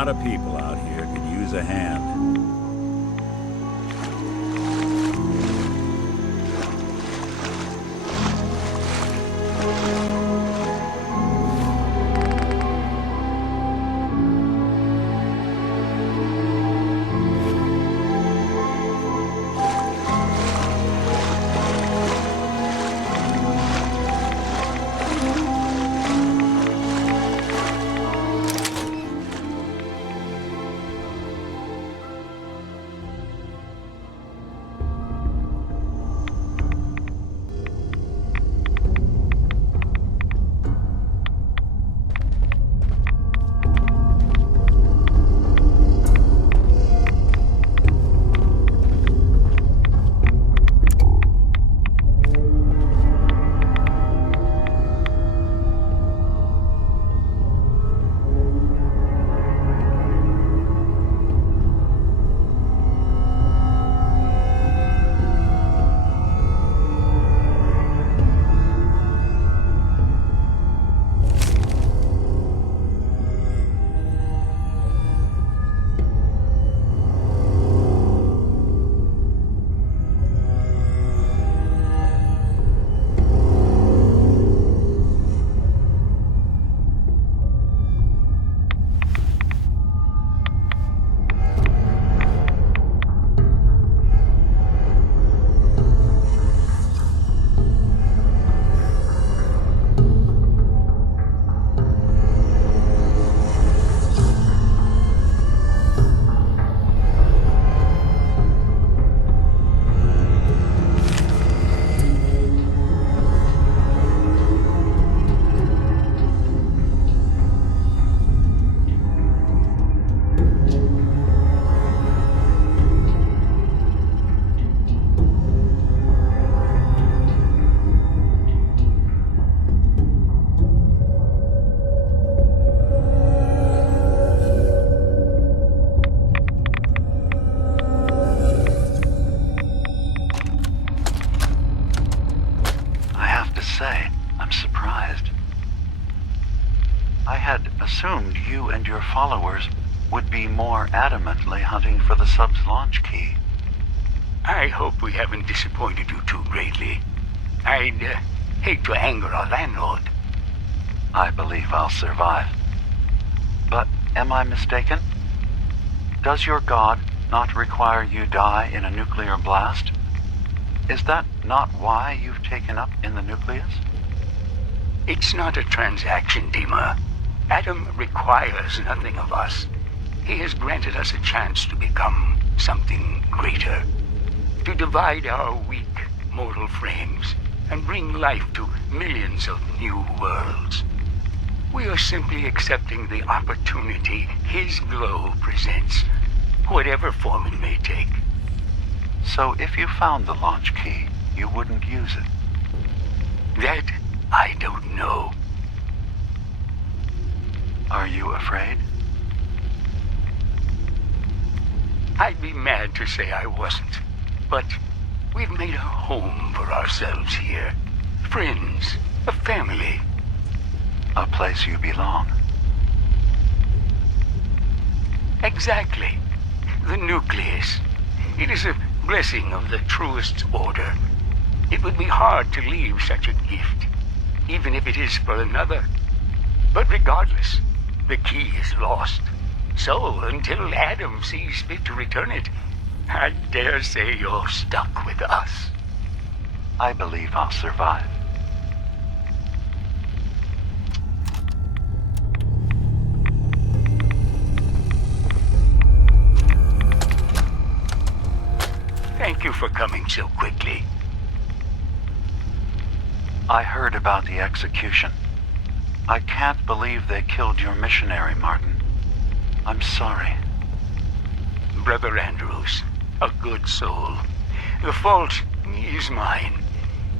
lot of people out here could use a hand. Assumed you and your followers would be more adamantly hunting for the sub's launch key. I hope we haven't disappointed you too greatly. I'd hate to anger our landlord. I believe I'll survive. But am I mistaken? Does your god not require you die in a nuclear blast? Is that not why you've taken up in the nucleus? It's not a transaction, Dima. Adam requires nothing of us. He has granted us a chance to become something greater. To divide our weak mortal frames and bring life to millions of new worlds. We are simply accepting the opportunity his glow presents, whatever form it may take. So if you found the launch key, you wouldn't use it? That I don't know. Are you afraid? I'd be mad to say I wasn't, but we've made a home for ourselves here. Friends, a family. A place you belong. Exactly. The nucleus. It is a blessing of the truest order. It would be hard to leave such a gift, even if it is for another. But regardless, the key is lost. So, until Adam sees fit to return it, I dare say you're stuck with us. I believe I'll survive. Thank you for coming so quickly. I heard about the execution. I can't believe they killed your missionary, Martin. I'm sorry. Brother Andrews, a good soul. The fault is mine.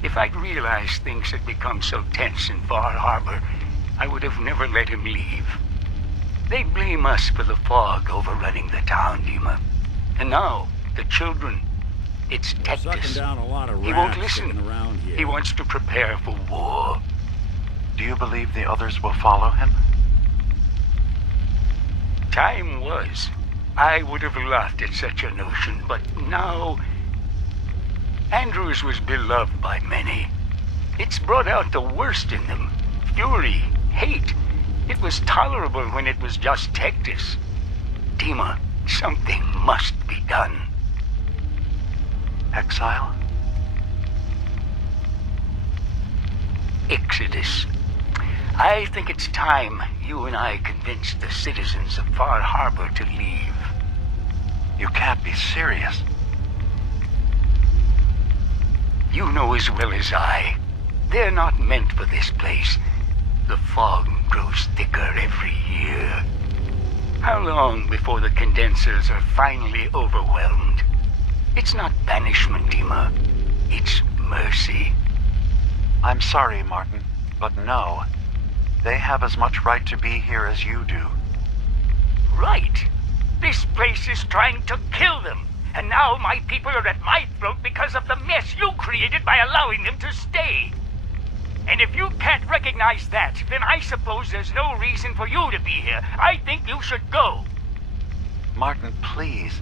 If I'd realized things had become so tense in Far Harbor, I would have never let him leave. They blame us for the fog overrunning the town, Dima. And now, the children. It's Tectus. Down a lot of He won't rats listen. sticking around here. He wants to prepare for war. Do you believe the others will follow him? Time was. I would have laughed at such a notion, but now... Andrews was beloved by many. It's brought out the worst in them. Fury, hate. It was tolerable when it was just Tectus. Dima, something must be done. Exile? Exodus. I think it's time you and I convinced the citizens of Far Harbor to leave. You can't be serious. You know as well as I, they're not meant for this place. The fog grows thicker every year. How long before the condensers are finally overwhelmed? It's not banishment, Dima. It's mercy. I'm sorry, Martin, but no. They have as much right to be here as you do. Right. This place is trying to kill them. And now my people are at my throat because of the mess you created by allowing them to stay. And if you can't recognize that, then I suppose there's no reason for you to be here. I think you should go. Martin, please.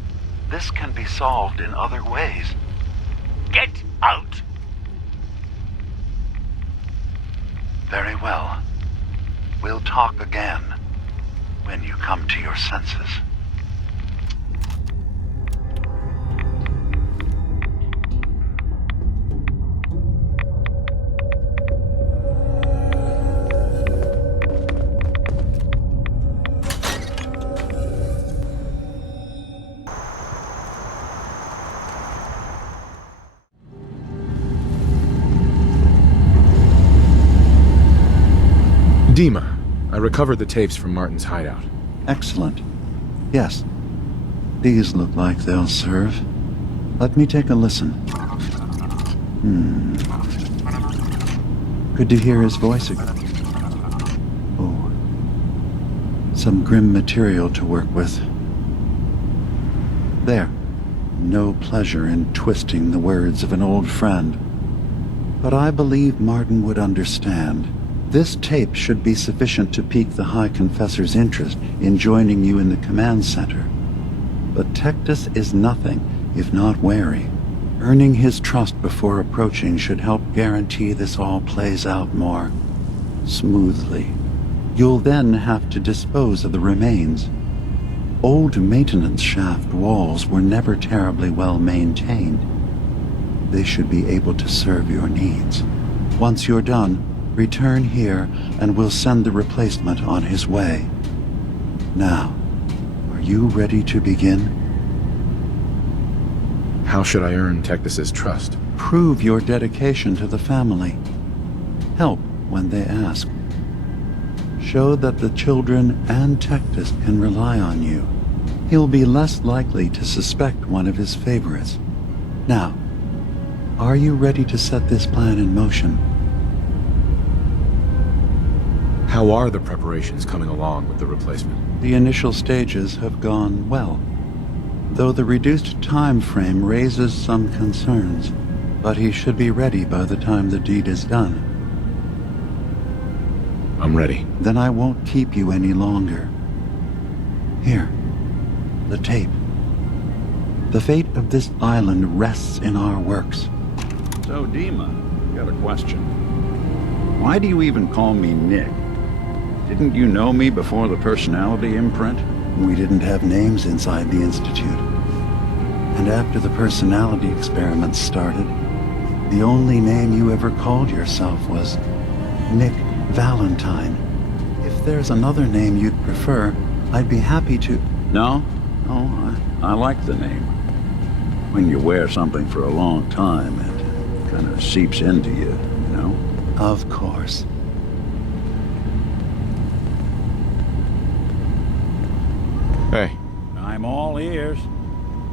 This can be solved in other ways. Get out. Very well. We'll talk again when you come to your senses. Dima, I recovered the tapes from Martin's hideout. Excellent. Yes. These look like they'll serve. Let me take a listen. Good to hear his voice again. Oh. Some grim material to work with. There. No pleasure in twisting the words of an old friend. But I believe Martin would understand. This tape should be sufficient to pique the High Confessor's interest in joining you in the command center. But Tectus is nothing if not wary. Earning his trust before approaching should help guarantee this all plays out more smoothly. You'll then have to dispose of the remains. Old maintenance shaft walls were never terribly well maintained. They should be able to serve your needs. Once you're done, return here, and we'll send the replacement on his way. Now, are you ready to begin? How should I earn Tectus's trust? Prove your dedication to the family. Help when they ask. Show that the children and Tectus can rely on you. He'll be less likely to suspect one of his favorites. Now, are you ready to set this plan in motion? How are the preparations coming along with the replacement? The initial stages have gone well, though the reduced time frame raises some concerns, but he should be ready by the time the deed is done. I'm ready. Then I won't keep you any longer. Here, the tape. The fate of this island rests in our works. So, Dima, got a question. Why do you even call me Nick? Didn't you know me before the personality imprint? We didn't have names inside the Institute. And after the personality experiments started, the only name you ever called yourself was Nick Valentine. If there's another name you'd prefer, I'd be happy to... No, I like the name. When you wear something for a long time, it kind of seeps into you, you know? Of course. Hey. I'm all ears.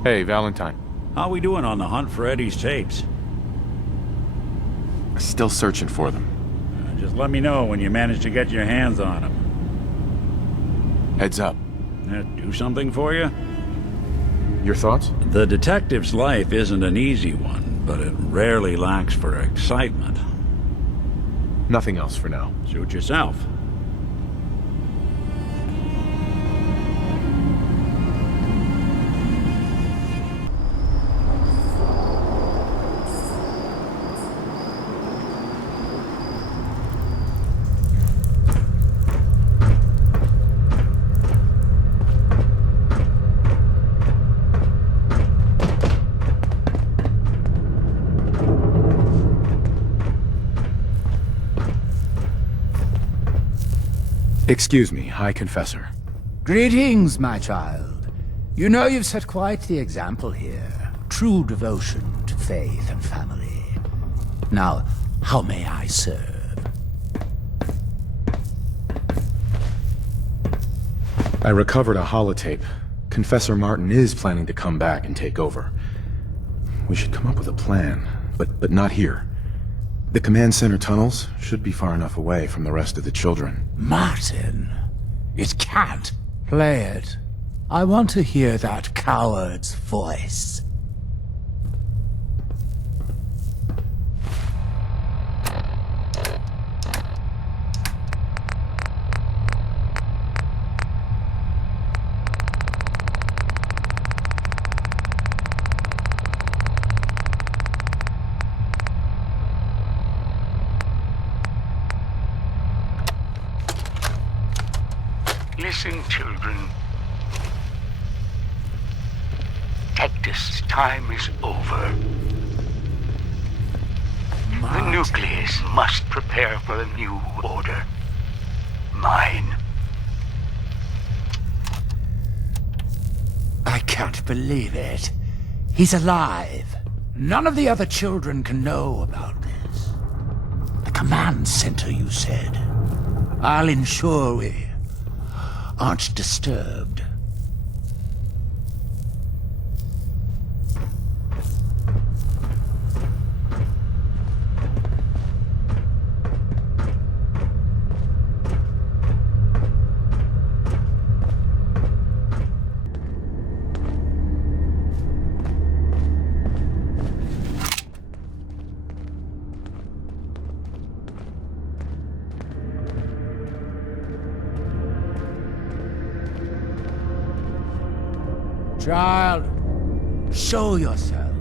Hey, Valentine. How we doing on the hunt for Eddie's tapes? Still searching for them. Just let me know when you manage to get your hands on them. Heads up. Do something for you? Your thoughts? The detective's life isn't an easy one, but it rarely lacks for excitement. Nothing else for now. Suit yourself. Excuse me, High Confessor. Greetings, my child. You know you've set quite the example here. True devotion to faith and family. Now, how may I serve? I recovered a holotape. Confessor Martin is planning to come back and take over. We should come up with a plan, but not here. The command center tunnels should be far enough away from the rest of the children. Martin, it can't. Play it. I want to hear that coward's voice. Listen, children. Cactus, time is over. The nucleus must prepare for a new order. Mine. I can't believe it. He's alive. None of the other children can know about this. The command center, you said. I'll ensure we aren't disturbed. Child, show yourself.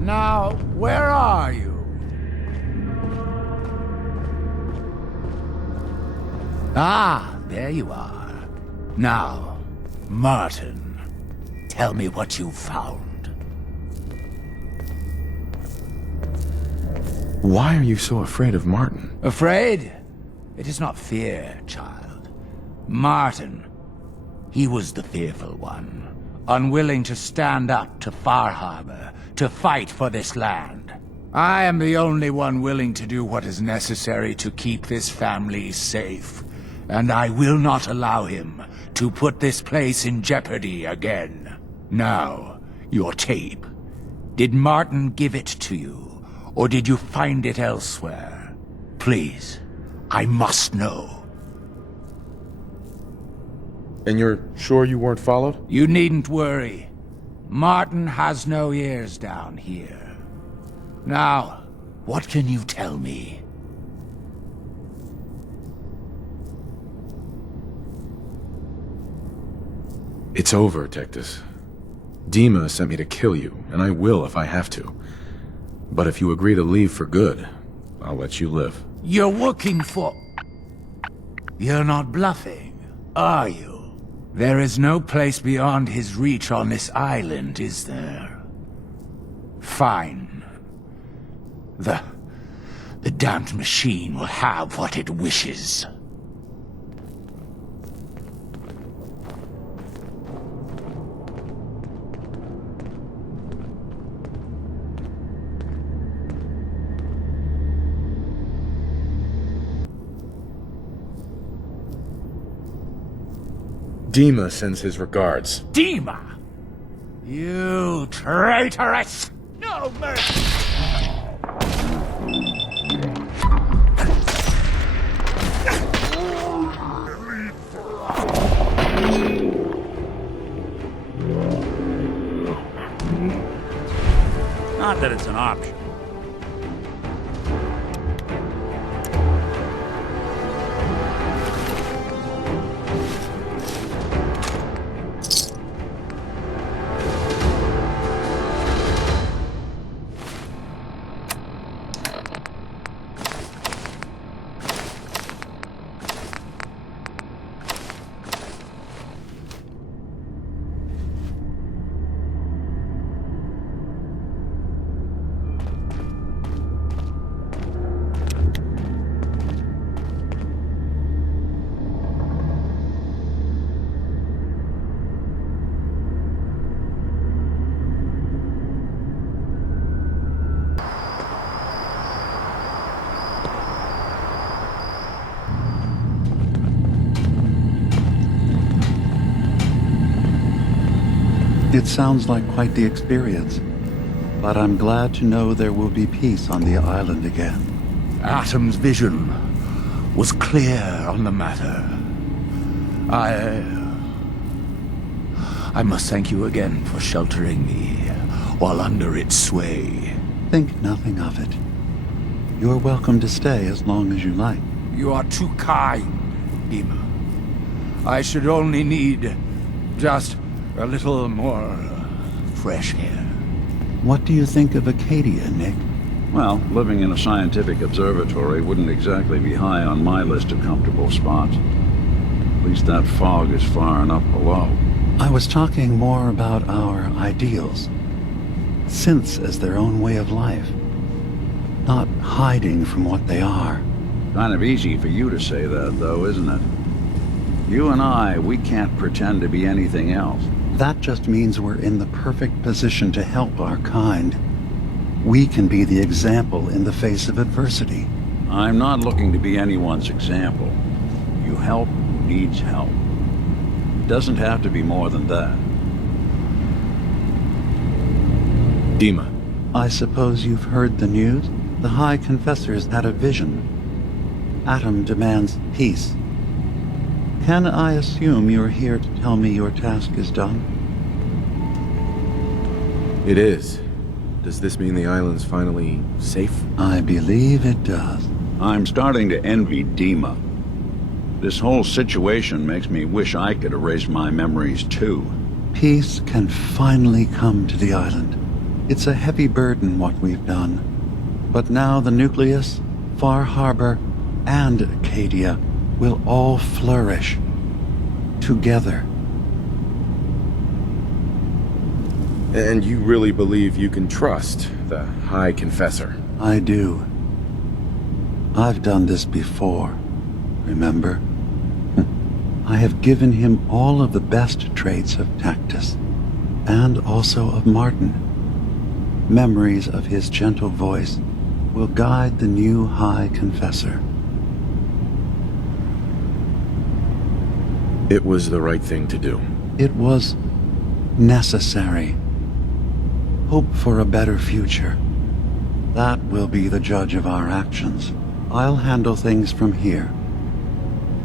Now, where are you? Ah, there you are. Now, Martin, tell me what you found. Why are you so afraid of Martin? Afraid? It is not fear, child. Martin, he was the fearful one, unwilling to stand up to Far Harbor, to fight for this land. I am the only one willing to do what is necessary to keep this family safe, and I will not allow him to put this place in jeopardy again. Now, your tape. Did Martin give it to you, or did you find it elsewhere? Please. I must know. And you're sure you weren't followed? You needn't worry. Martin has no ears down here. Now, what can you tell me? It's over, Tectus. Dima sent me to kill you, and I will if I have to. But if you agree to leave for good, I'll let you live. You're working for... You're not bluffing, are you? There is no place beyond his reach on this island, is there? Fine. The damned machine will have what it wishes. Dima sends his regards. Dima! You traitoress! No mercy! Not that it's an option. It sounds like quite the experience, but I'm glad to know there will be peace on the island again. Atom's vision was clear on the matter. I must thank you again for sheltering me while under its sway. Think nothing of it. You're welcome to stay as long as you like. You are too kind, Dima. I should only need just a little more fresh air. What do you think of Acadia, Nick? Well, living in a scientific observatory wouldn't exactly be high on my list of comfortable spots. At least that fog is far enough below. I was talking more about our ideals. Synths as their own way of life. Not hiding from what they are. Kind of easy for you to say that, though, isn't it? You and I, we can't pretend to be anything else. That just means we're in the perfect position to help our kind. We can be the example in the face of adversity. I'm not looking to be anyone's example. You help who needs help. It doesn't have to be more than that. Dima. I suppose you've heard the news? The High Confessor's had a vision. Atom demands peace. Can I assume you're here to tell me your task is done? It is. Does this mean the island's finally safe? I believe it does. I'm starting to envy Dima. This whole situation makes me wish I could erase my memories too. Peace can finally come to the island. It's a heavy burden what we've done. But now the Nucleus, Far Harbor, and Acadia will all flourish together. And you really believe you can trust the High Confessor? I do. I've done this before, remember? I have given him all of the best traits of Tactus, and also of Martin. Memories of his gentle voice will guide the new High Confessor. It was the right thing to do. It was necessary. Hope for a better future. That will be the judge of our actions. I'll handle things from here.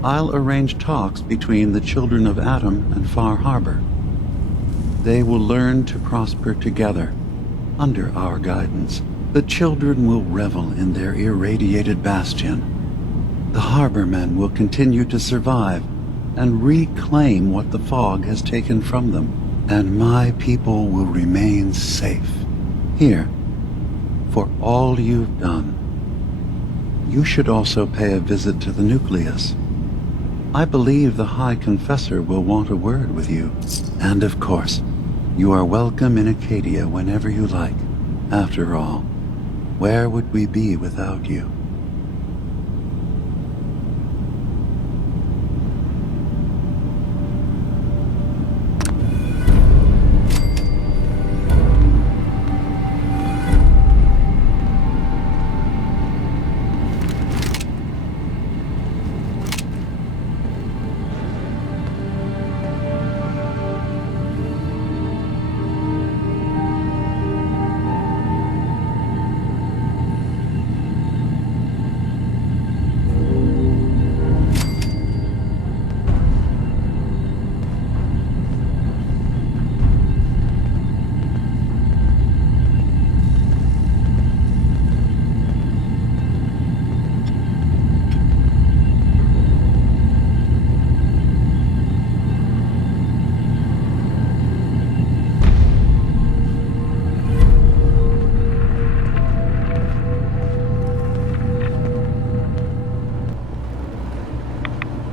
I'll arrange talks between the children of Atom and Far Harbor. They will learn to prosper together, under our guidance. The children will revel in their irradiated bastion. The harbormen will continue to survive and reclaim what the fog has taken from them. And my people will remain safe. Here, for all you've done. You should also pay a visit to the Nucleus. I believe the High Confessor will want a word with you. And of course, you are welcome in Acadia whenever you like. After all, where would we be without you?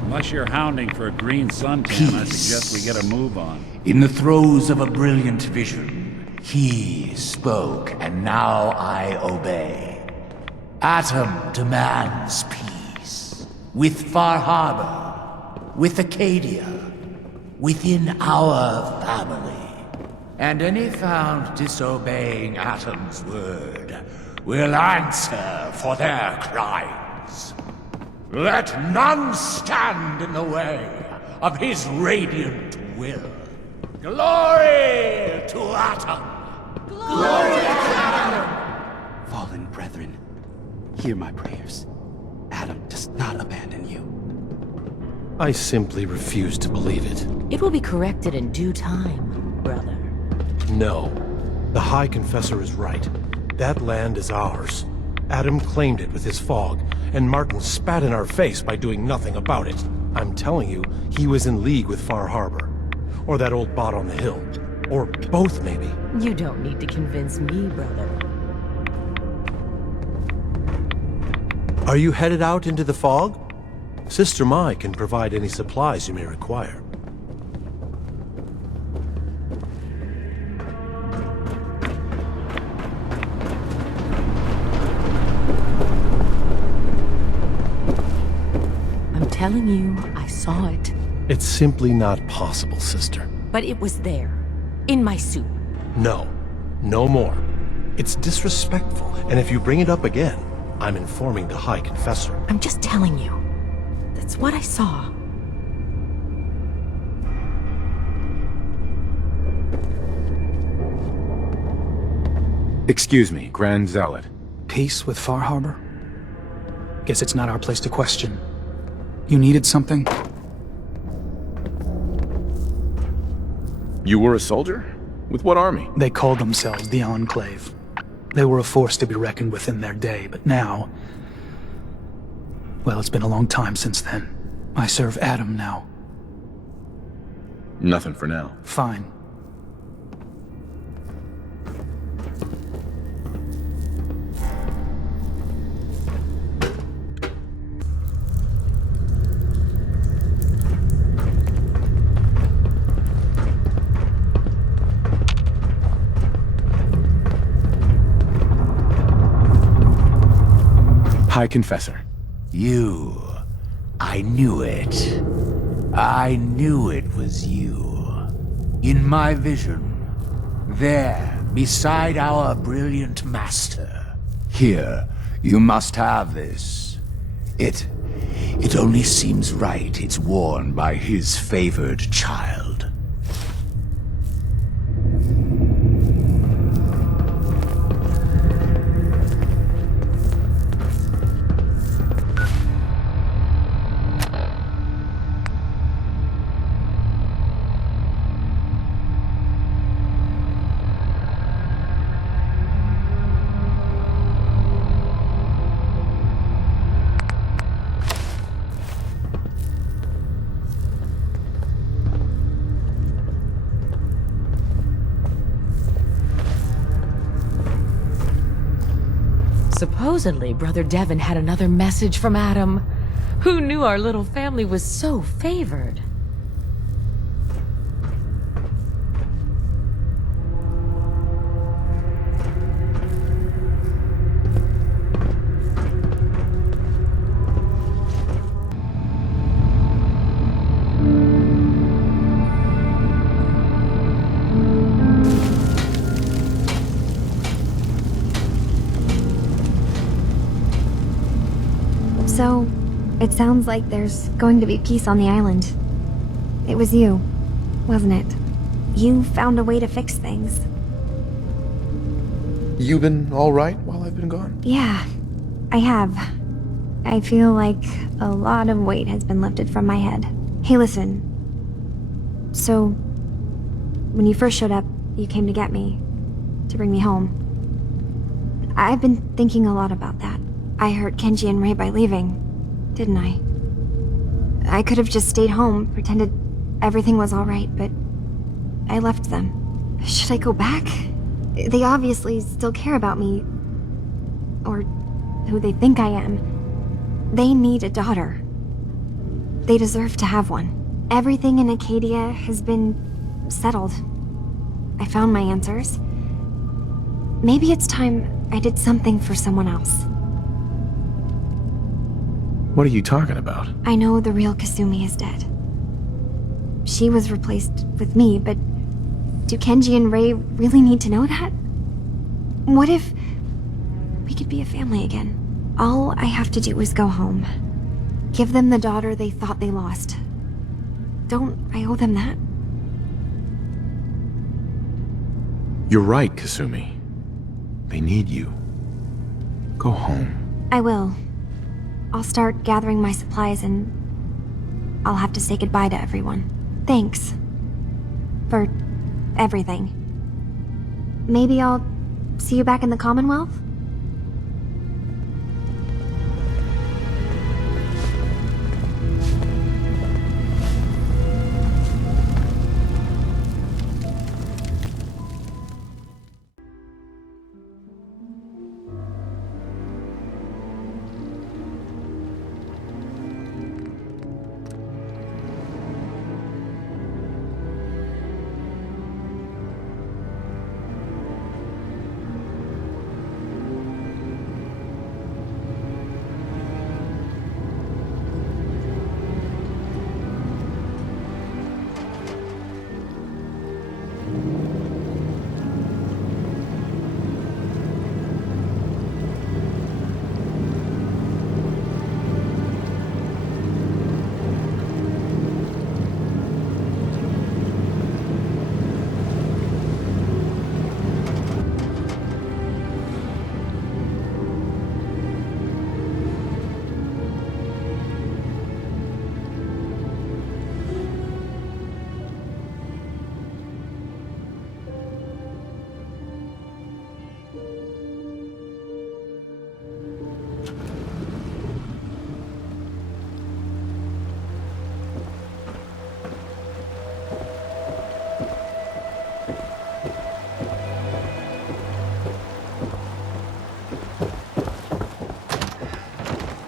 Unless you're hounding for a green suntan, I suggest we get a move on. In the throes of a brilliant vision, he spoke, and now I obey. Atom demands peace. With Far Harbor, with Acadia, within our family. And any found disobeying Atom's word will answer for their crimes. Let none stand in the way of his radiant will. Glory to Atom! Fallen brethren, hear my prayers. Adam does not abandon you. I simply refuse to believe it. It will be corrected in due time, brother. No. The High Confessor is right. That land is ours. Adam claimed it with his fog, and Martin spat in our face by doing nothing about it. I'm telling you, he was in league with Far Harbor. Or that old bot on the hill. Or both, maybe. You don't need to convince me, brother. Are you headed out into the fog? Sister Mai can provide any supplies you may require. I'm telling you, I saw it. It's simply not possible, sister. But it was there. In my soup. No. No more. It's disrespectful, and if you bring it up again, I'm informing the High Confessor. I'm just telling you. That's what I saw. Excuse me, Grand Zealot. Peace with Far Harbor? Guess it's not our place to question. You needed something? You were a soldier? With what army? They called themselves the Enclave. They were a force to be reckoned with in their day, but now... Well, it's been a long time since then. I serve Adam now. Nothing for now. Fine. High Confessor. You. I knew it. I knew it was you. In my vision. There, beside our brilliant master. Here, you must have this. It only seems right it's worn by his favored child. Supposedly, Brother Devon had another message from Adam. Who knew our little family was so favored? So, it sounds like there's going to be peace on the island. It was you, wasn't it? You found a way to fix things. You been alright while I've been gone? Yeah, I have. I feel like a lot of weight has been lifted from my head. Hey, listen. So, when you first showed up, you came to get me, to bring me home. I've been thinking a lot about that. I hurt Kenji and Ray by leaving, didn't I? I could have just stayed home, pretended everything was alright, but I left them. Should I go back? They obviously still care about me. Or who they think I am. They need a daughter. They deserve to have one. Everything in Acadia has been settled. I found my answers. Maybe it's time I did something for someone else. What are you talking about? I know the real Kasumi is dead. She was replaced with me, but do Kenji and Ray really need to know that? What if we could be a family again? All I have to do is go home. Give them the daughter they thought they lost. Don't I owe them that? You're right, Kasumi. They need you. Go home. I will. I'll start gathering my supplies and I'll have to say goodbye to everyone. Thanks. For everything. Maybe I'll see you back in the Commonwealth?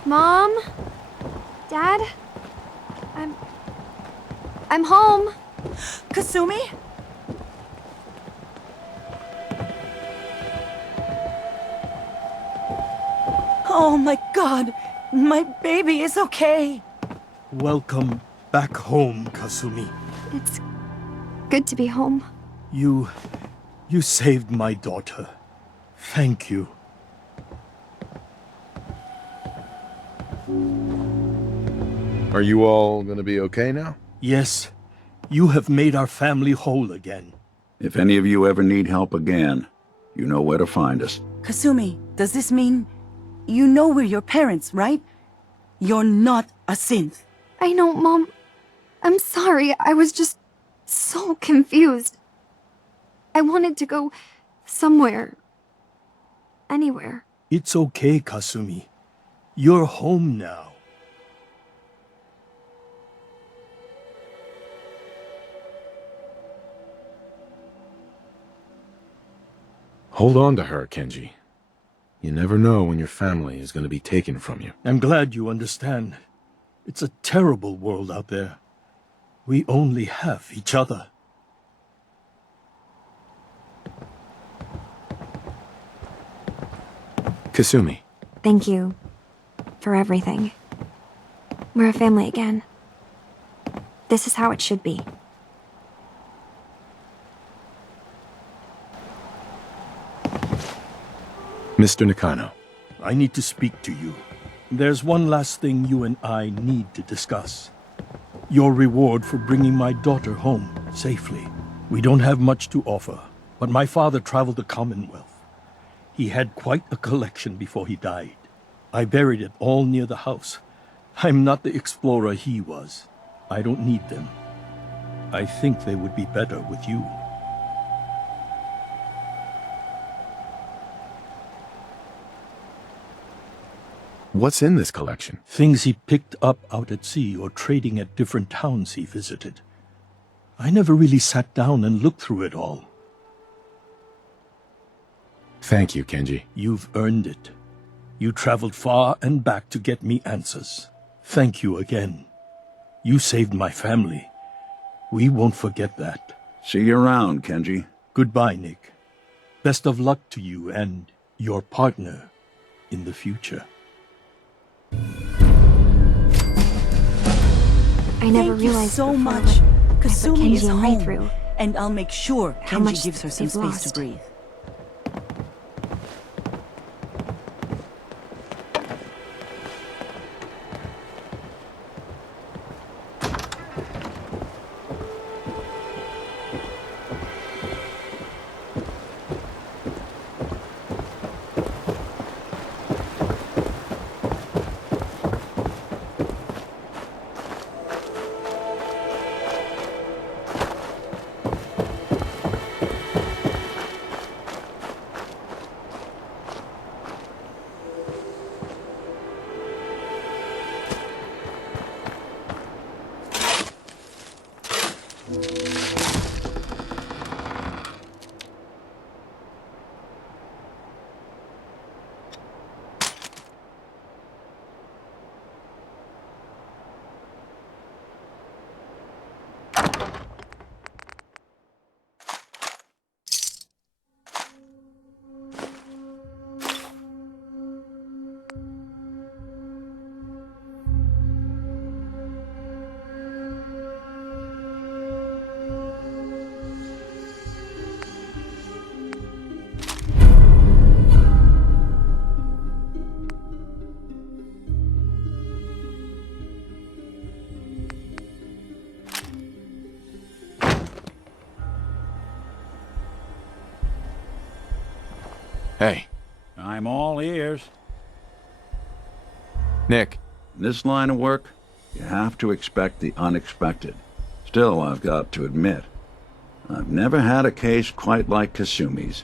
Mom? Dad? I'm home. Kasumi? Oh my god! My baby is okay! Welcome back home, Kasumi. It's good to be home. You saved my daughter. Thank you. Are you all gonna be okay now? Yes, you have made our family whole again. If any of you ever need help again, you know where to find us. Kasumi, does this mean you know we're your parents, right? You're not a synth. I know, Mom. I'm sorry. I was just so confused. I wanted to go somewhere. Anywhere. It's okay, Kasumi. You're home now. Hold on to her, Kenji. You never know when your family is going to be taken from you. I'm glad you understand. It's a terrible world out there. We only have each other. Kasumi. Thank you for everything. We're a family again. This is how it should be. Mr. Nakano. I need to speak to you. There's one last thing you and I need to discuss. Your reward for bringing my daughter home safely. We don't have much to offer, but my father traveled the Commonwealth. He had quite a collection before he died. I buried it all near the house. I'm not the explorer he was. I don't need them. I think they would be better with you. What's in this collection? Things he picked up out at sea or trading at different towns he visited. I never really sat down and looked through it all. Thank you, Kenji. You've earned it. You traveled far and back to get me answers. Thank you again. You saved my family. We won't forget that. See you around, Kenji. Goodbye, Nick. Best of luck to you and your partner in the future. I never Thank you realized so before much. what Kasumi is Kenji and Ray home, through. and I'll make sure How much Kenji gives her some they've space lost. to breathe. Hey. I'm all ears. Nick. In this line of work, you have to expect the unexpected. Still, I've got to admit, I've never had a case quite like Kasumi's.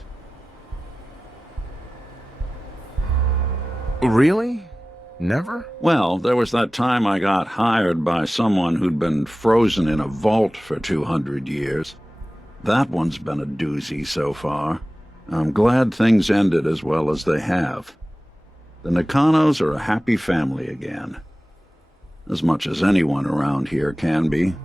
Really? Never? Well, there was that time I got hired by someone who'd been frozen in a vault for 200 years. That one's been a doozy so far. I'm glad things ended as well as they have. The Nakanos are a happy family again. As much as anyone around here can be.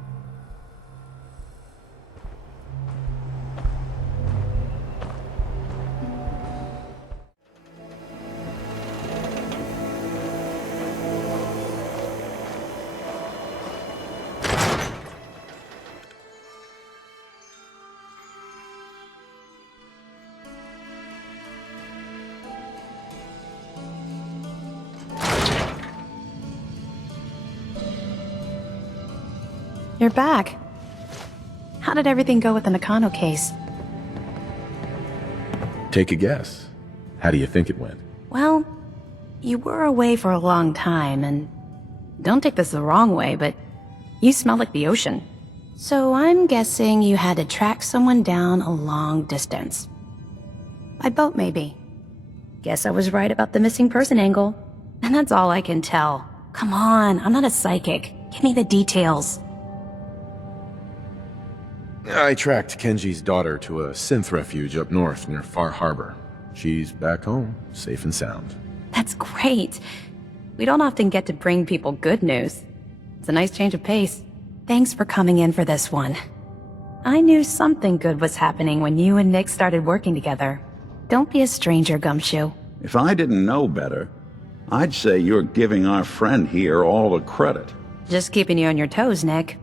You're back. How did everything go with the Nakano case? Take a guess. How do you think it went? Well, you were away for a long time, and don't take this the wrong way, but you smell like the ocean. So I'm guessing you had to track someone down a long distance. By boat, maybe. Guess I was right about the missing person angle. And that's all I can tell. Come on, I'm not a psychic. Give me the details. I tracked Kenji's daughter to a synth refuge up north near Far Harbor. She's back home, safe and sound. That's great. We don't often get to bring people good news. It's a nice change of pace. Thanks for coming in for this one. I knew something good was happening when you and Nick started working together. Don't be a stranger, Gumshoe. If I didn't know better, I'd say you're giving our friend here all the credit. Just keeping you on your toes, Nick.